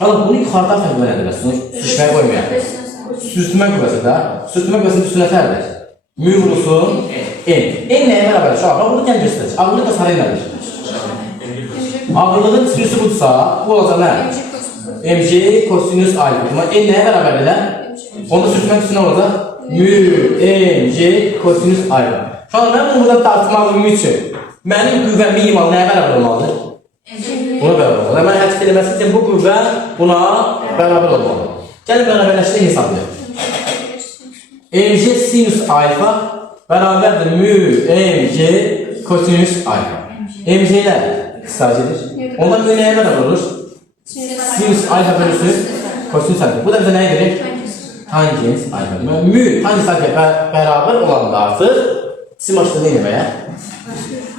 Bunu yuxarıdan fərq öyrəndirməz. Bunu sürüşməyə qoymayaq. Sürtünmə qüvvəsi də. Sürtünmə qüvvəsinin üstünə tərdir. Mü vurulsun N. N nəyə bərabərdir? Şu an bunu gəl göstərəcək. Ağırlıq da sarı nədir? Ağırlığın sinüsü budursa, bu olacaq nə? MC kosinüs alfa. N nəyə bərabərdir də? Onda sürtünmə üstünə olacaq? Mü MC kosinüs alfa. Şu an mən bunu burada tartmalıyım üçün. Mənim qüvvəmi imal nəyə bərabər olmalıdır? Buna bərabər olmalıdır. Mən hərəkət eləməsi üçün bu qüvvə buna bərabər olmalıdır. Gəlin bərabərləşdirək hesablayaq. MC sinüs alfa bərabərdir mü MC kosinüs alfa. MC-lər qısacıdır. Onda mü nəyə bərabər olur? Sinüs alfa bölüsü kosinüs alfa. Bu da bizə nəyə verir? Tangens alfa. Mü tangens alfa bərabər olanda artıq cisim açıda nə etməyə?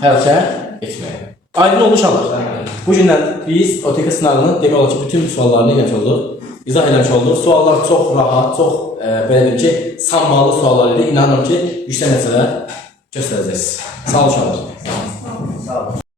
Hərəkət etməyə. Aydın olmuş alır. Bu gündən biz OTK sınavının demək olar ki, bütün suallarını eləmiş olduq. İzah eləmiş olduq. Suallar çox rahat, çox belə deyim ki, sanmalı suallar idi. İnanıram ki, yüksək nəticələr göstərəcəksiniz. Sağ olun uşaqlar. Sağ olun.